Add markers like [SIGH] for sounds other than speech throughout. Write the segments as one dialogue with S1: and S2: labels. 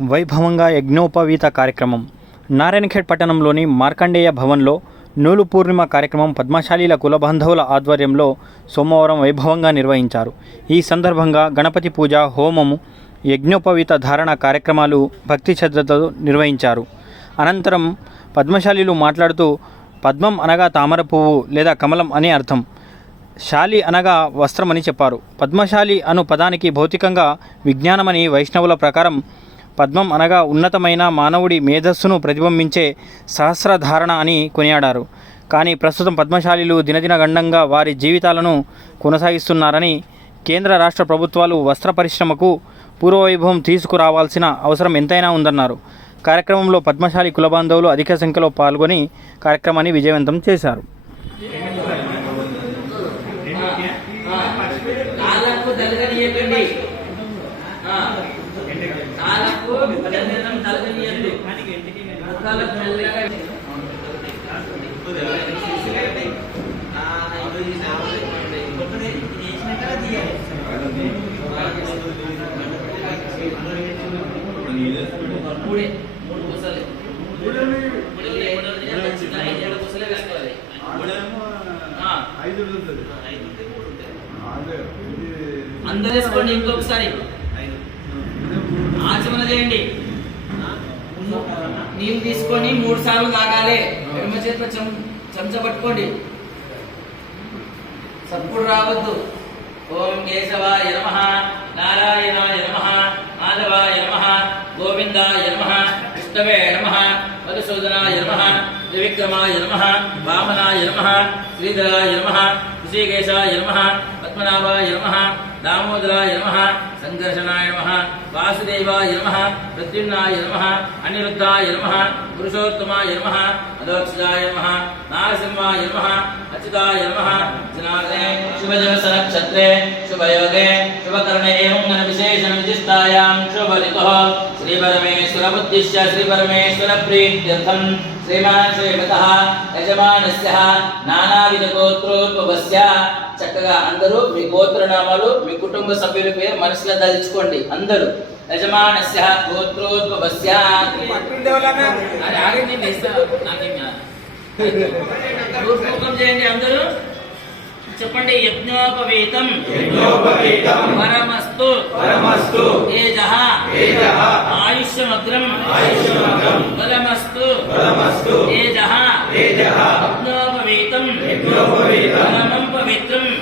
S1: వైభవంగా యజ్ఞోపవీత కార్యక్రమం. నారాయణఖేడ్ పట్టణంలోని మార్కండేయ భవన్లో నూలు పూర్ణిమ కార్యక్రమం పద్మశాలీల కులబాంధవుల ఆధ్వర్యంలో సోమవారం వైభవంగా నిర్వహించారు. ఈ సందర్భంగా గణపతి పూజ హోమము యజ్ఞోపవీత ధారణ కార్యక్రమాలు భక్తి శ్రద్ధతో నిర్వహించారు. అనంతరం పద్మశాలీలు మాట్లాడుతూ పద్మం అనగా తామర పువ్వు లేదా కమలం అని అర్థం. శాలి అనగా వస్త్రమని చెప్పారు. పద్మశాలి అను పదానికి భౌతికంగా విజ్ఞానమని వైష్ణవుల ప్రకారం పద్మం అనగా ఉన్నతమైన మానవుడి మేధస్సును ప్రతిబింబించే సహస్రధారణ అని కొనియాడారు. కానీ ప్రస్తుతం పద్మశాలీలు దినదిన గండంగా వారి జీవితాలను కొనసాగిస్తున్నారని కేంద్ర రాష్ట్ర ప్రభుత్వాలు వస్త్ర పరిశ్రమకు పూర్వవైభవం తీసుకురావాల్సిన అవసరం ఎంతైనా ఉందన్నారు. కార్యక్రమంలో పద్మశాలి కులబాంధవులు అధిక సంఖ్యలో పాల్గొని కార్యక్రమాన్ని విజయవంతం చేశారు.
S2: కాళ్ళకు తలగనం తలగనియండి ముఖాలకు మెల్లగా. మూడే మూడు పూసలే పూసలే వేసుకోవాలి.
S3: ఐదు
S2: ఐదు అందరూ వేసుకోండి ఇంకొకసారి ఆచమన చేయండి. నీళ్ళు తీసుకొని మూడు సార్లు తాగాలి. ఎడమ చేతిలో చెంచా పట్టుకోండి. సప్పుడు రావద్దు. ఓం కేశవాయ నమ నారాయణాయ నమ మాధవాయ నమ గోవిందాయ నమ విష్ణవే నమ మధుసూదనాయ నమ త్రివిక్రమాయ నమ వామనాయ నమ శ్రీధరాయ నమ ఋషికేశాయ నమ పద్మనాభాయ నమ దామోదరాయ నమ సంఘర్షణాయ నమ వాసుదేవాయ నమ ప్రద్యుమ్నాయ నమ అనిరుద్ధాయ నమ పురుషోత్తమాయ నమ అదోక్షజాయ నమ నారసింహాయ నమ అచ్యుతాయ నమ జనార్దనే శుభదివస నక్షత్రే శుభయోగే శుభకర్ణ ఏం గణ విశేషణ విశిష్టాయాం శుభలితో శ్రీ పరమేశ్వర బుద్ధిశ్చ శ్రీ పరమేశ్వర ప్రీత్యర్థం చక్కగా అందరూ మీ గోత్రనామాలు మీ కుటుంబ సభ్యుల పేరు మనసులో దలుచుకోండి అందరూ. యజమానస్య గోత్రోద్భవస్య. [LAUGHS] చేయండి అందరూ. చెప్పండి యజ్ఞోపవీతం.
S3: యజ్ఞోపవీతం.
S2: పరమస్తు.
S3: పరమస్తు.
S2: తేజః.
S3: తేజః.
S2: ఆయుష్యమగ్రం.
S3: ఆయుష్యమగ్రం.
S2: బలమస్తు.
S3: పరమస్తు
S2: తేజః.
S3: తేజః.
S2: యజ్ఞోపవీతం.
S3: యజ్ఞోపవీతం.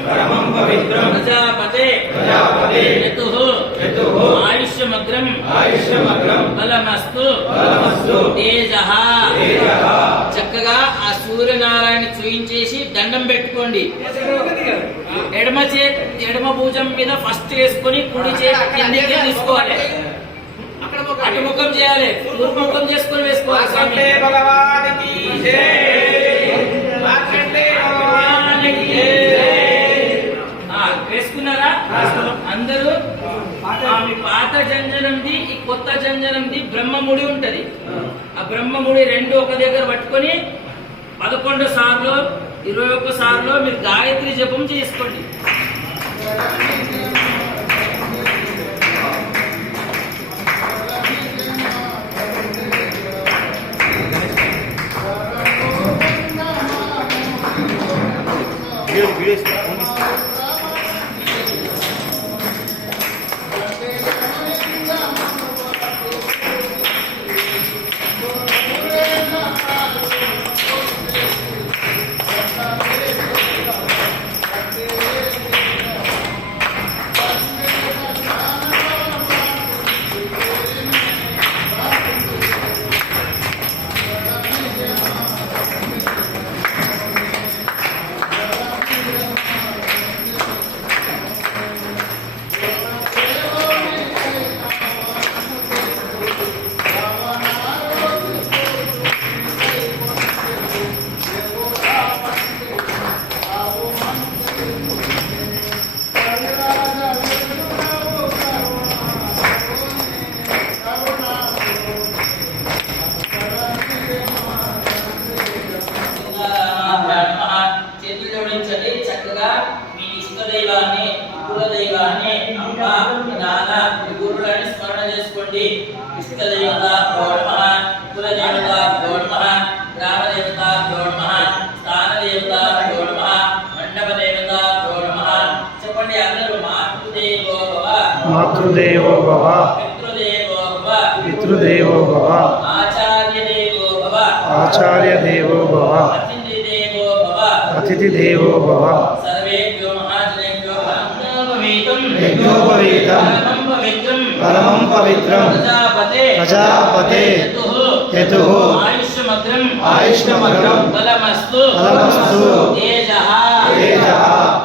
S2: పరమం పవిత్రం. ప్రజాపతే.
S3: ప్రజాపతే.
S2: యతుః.
S3: యతుః.
S2: ఆయుష్యమగ్రం.
S3: ఆయుష్యమగ్రం.
S2: బలమస్తు.
S3: పరమస్తు
S2: తేజః.
S3: తేజః.
S2: చక్కగా ఆ సూర్యనారాయణ చూయించేసి దండం పెట్టుకోండి. ఎడమ చేతి ఎడమ భుజం మీద ఫస్ట్ వేసుకొని కుడి చేతి కిందికి తీసుకోవాలి. అటు ముఖం చేయాలి. తూర్పు ముఖం చేసుకొని వేసుకోవాలి కొత్త జంజనంది బ్రహ్మముడి ఉంటది. ఆ. బ్రహ్మముడి రెండు ఒక దగ్గర పట్టుకొని పదకొండు సార్లు ఇరవై ఒక్క సార్లు మీరు గాయత్రి జపం చేసుకోండి. చేసుకోండి. ఇష్టదేవత గౌడమ కులదేవత గౌడమ గ్రామదేవత గౌడమ స్థానదేవత గౌడమ మండప దేవత గౌడమ చెప్పండి అందరూ మాతృదేవో భవ.
S4: మాతృదేవో భవ.
S2: పితృదేవో భవ.
S4: పితృదేవో భవ.
S2: ఆచార్య దేవో భవ.
S4: ఆచార్య దేవో భవ.
S2: అతిథి దేవో భవ.
S4: అతిథి దేవో భవ.
S2: సర్వేభ్యో మహాజనేభ్యో యజ్ఞోపవీతం
S4: యజ్ఞోపవీతం.
S2: పరమం పవిత్రం.
S4: ప్రజాపతే.
S2: యతుః.
S4: యతుః.
S2: ఆయుష్మగ్రం.
S4: ఆయుష్మగ్రం.
S2: బలమస్తు.
S4: బలమస్తు.
S2: తేజః.
S4: తేజః.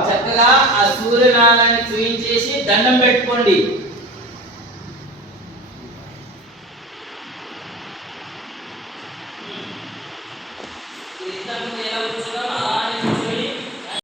S2: చక్కగా ఆ సూర్యనారాయణ చూయించేసి దండం పెట్టుకోండి.